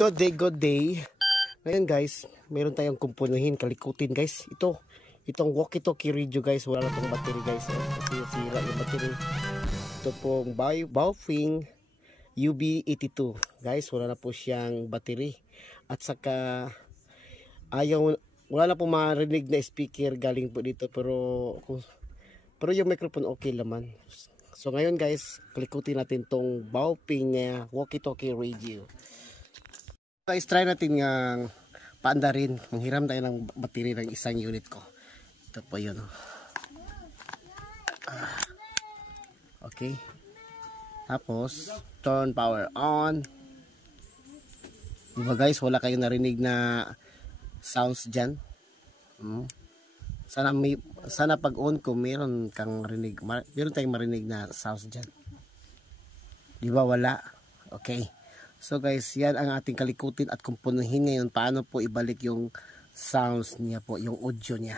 Good day. Ngayon guys, meron tayong kumpunuhin, kalikutin guys. Itong walkie-talkie radio guys, wala na tong battery guys. Kasi sira yung battery. Ito pong Baofeng UB82 guys, wala na po siyang battery. At saka wala na pong marinig na speaker galing po dito, pero yung microphone okay naman. So ngayon guys, kalikutin natin tong Baofeng walkie-talkie radio. Guys, try natin ng paandarin. Manghiram tayo ng battery ng isang unit ko. Ito po yun. Okay. Tapos, turn power on. Diba guys, wala kayong narinig na sounds dyan. Sana pag on ko, meron tayong marinig na sounds dyan. Diba wala? Okay. So guys, yan ang ating kalikutin at kumpunuhin ngayon. Paano po ibalik yung sounds niya po, yung audio niya.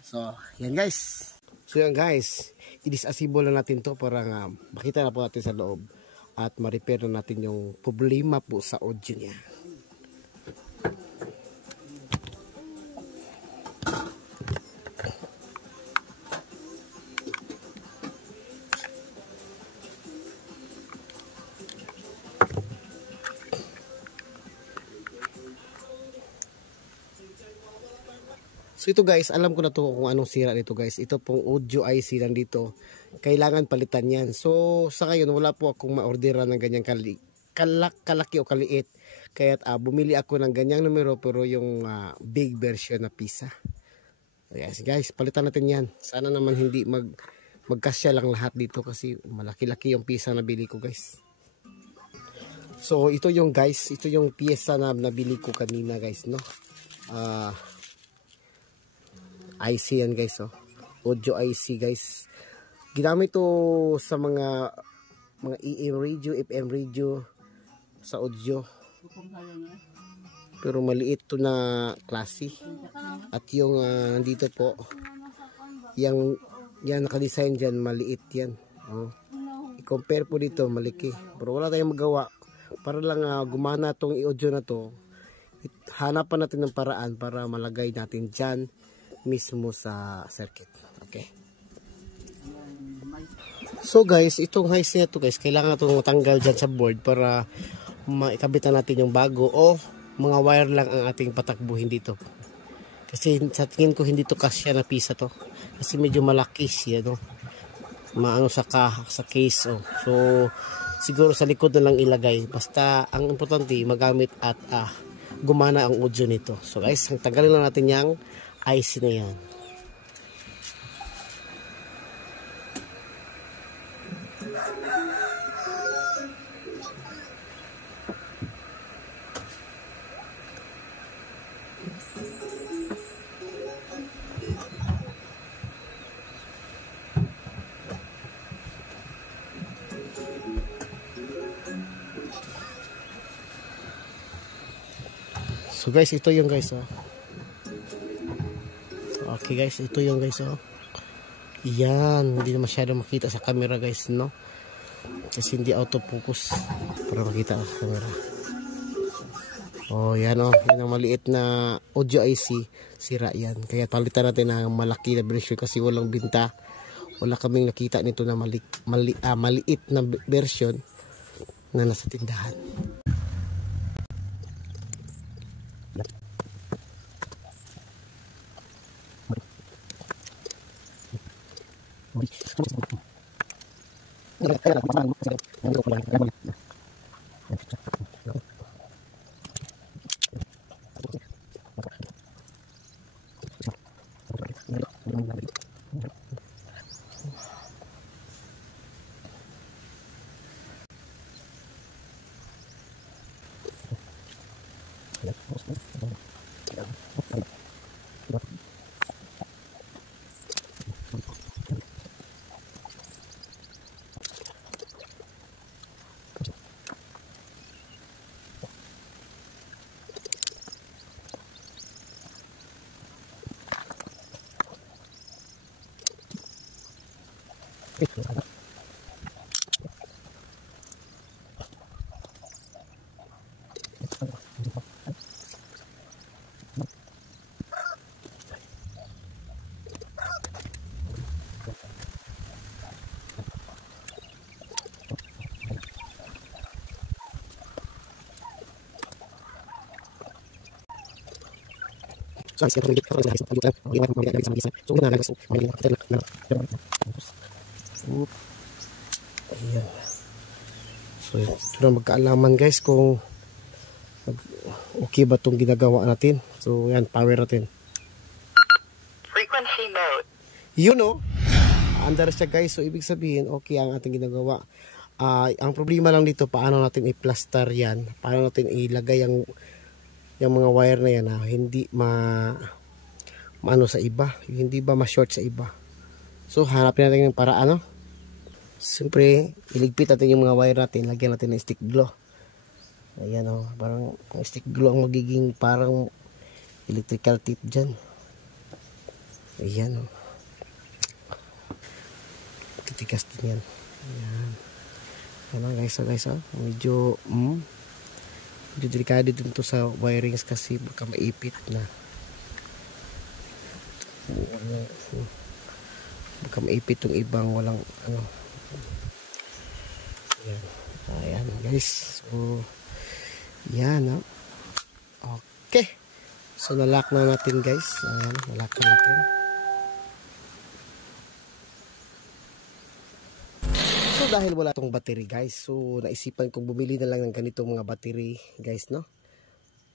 So, yan guys. So yan guys, i-disassemble na natin to para makita na po natin sa loob. At ma-repair na natin yung problema po sa audio niya. So ito guys, alam ko na to kung anong sira nito guys. Ito pong audio IC nandito. Kailangan palitan yan. So sa ngayon wala po akong ma-orderan ng ganyang kalaki o kaliit. Kaya bumili ako ng ganyang numero pero yung big version na pisa. Yes guys, palitan natin yan. Sana naman hindi magkasya lang lahat dito kasi malaki-laki yung pisa na bili ko guys. So ito yung guys, ito yung piyesa na nabili ko kanina guys, no. IC yan guys, audio IC guys. Ginamit to sa mga AM radio, FM radio sa audio. Pero maliit to na klase. At yung dito po, yan naka-design dyan, maliit yan. I-compare po dito, maliki. Pero wala tayong magawa. Para lang gumana tong audio na to, hanapan natin ng paraan para malagay natin dyan mismo sa circuit. Okay. So guys, itong highs na to guys, kailangan itong matanggal dyan sa board para maikabitan natin yung bago o mga wire lang ang ating patakbuhin dito. Kasi sa tingin ko hindi to kasya na pisa to. Kasi medyo malaki siya, no. Maano sa case, So siguro sa likod na lang ilagay. Basta ang importante magamit at gumana ang audio nito. So guys, tanggalin lang natin yung IC na yan. So guys, ito yung guys, Okay guys, ito yung guys, Yan, hindi na masyado makita sa camera guys, no. Kasi hindi autofocus para makita sa camera. Yan, yan ang maliit na audio IC, sira yan. Kaya palitan natin ng malaki na version kasi walang binta. Wala kaming nakita nito na maliit na version na nasa tindahan. Ayan. So ito na magkaalaman guys kung okay ba itong ginagawa natin. So yan, power natin. Frequency mode. You know, under siya guys. So ibig sabihin okay ang ating ginagawa. Ang problema lang dito, paano natin i-plaster yan, paano natin ilagay yung mga wire na yan na hindi maano sa iba, hindi ba ma-short sa iba. So hanapin natin yung paraan, no? Siyempre iligpit natin yung mga wire natin, lagyan natin ng stick glue. Ayan, oh, parang stick glue ang magiging parang electrical tip dyan. Ayan, oh. Titigas din yan. Ayan. Ano guys, medyo delikado dito sa wirings kasi baka maipit na. Baka maipit yung ibang walang ano. Ayan guys. So yan, no? Okay. So nalock na natin guys. Ayan, nalock na natin. So dahil wala tong battery guys, so naisipan kong bumili na lang ng ganitong mga battery guys, no?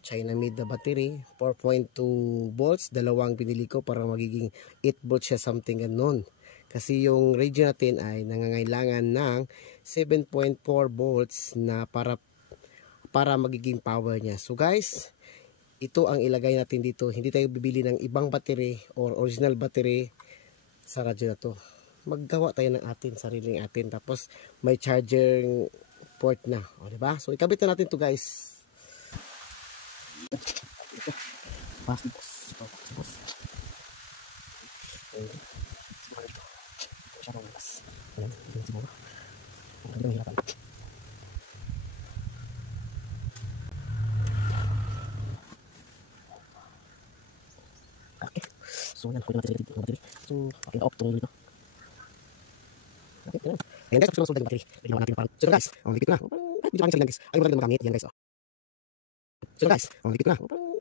China made na battery, 4.2 volts, dalawang binili ko para magiging 8 volts siya, something ganon. Kasi yung radio natin ay nangangailangan ng 7.4 volts na para magiging power niya. So guys, ito ang ilagay natin dito. Hindi tayo bibili ng ibang battery or original battery sa radyo na to. Maggawa tayo ng sariling atin, tapos may charger port na, o diba? So ikabit na natin to guys. Okay. So yan, pwede natin dito ng battery. So okay, off to dito. Okay, ayan guys, susunod yung battery. Ginawa natin parang. So guys, dikit na. Dito lang guys. Ay wala magamit yan guys. So guys, dikit na.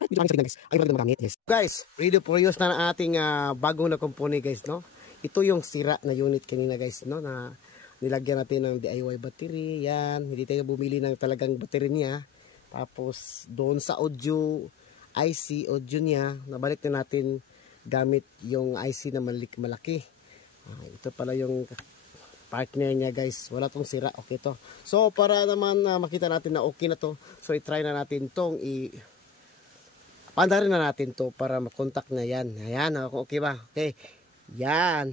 Dito lang guys. Ay wala magamit. Yes. Guys, ready for use na ang ating bagong na component guys, no? Ito yung sira na unit kanina guys, no, na nilagyan natin ng DIY battery. Yan, hindi tayo bumili ng talagang battery niya. Tapos doon sa audio audio niya, nabalik na natin gamit yung IC na malaki. Ito pala yung partner niya guys, wala tong sira, okay to. So para naman makita natin na okay na to, so i-try na natin tong pandarin na natin to para makontak na yan. Ayan, okay ba? Okay, yan.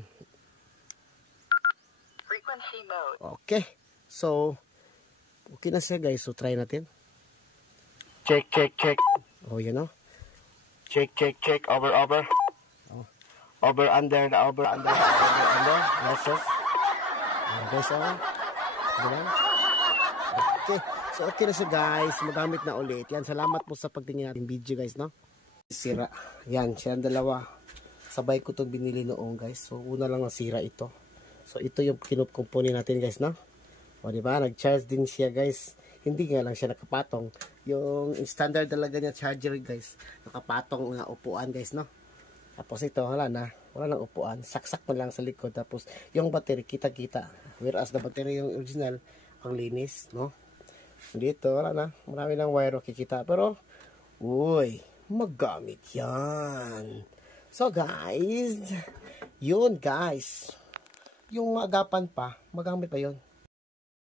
Frequency mode. Okay, so okay na siya guys, so try natin. Check. Oh, you know. Check. Over. Oh. Over, under. Yes. Guys, diba? Okay. So, okay na siya guys. Magamit na ulit. Yan, salamat po sa pagtingin natin video guys, no? Sira. Yan, siya ang dalawa. Sabay ko itong binili noong guys. So, una lang nasira ito. So, ito yung kinukumpuni natin guys, no? O, diba? Nag-charge din siya guys. Hindi nga lang siya nakapatong. Yung standard talaga niya charger guys. Nakapatong na upuan guys, no? Tapos ito, wala nang upuan. Saksak na lang sa likod. Tapos yung battery, kita-kita. Whereas na battery yung original, ang linis, no? Dito, wala na. Marami lang wire makikita. Pero, uy, magamit yan. So guys, yun guys. Yung agapan pa, magamit pa yun.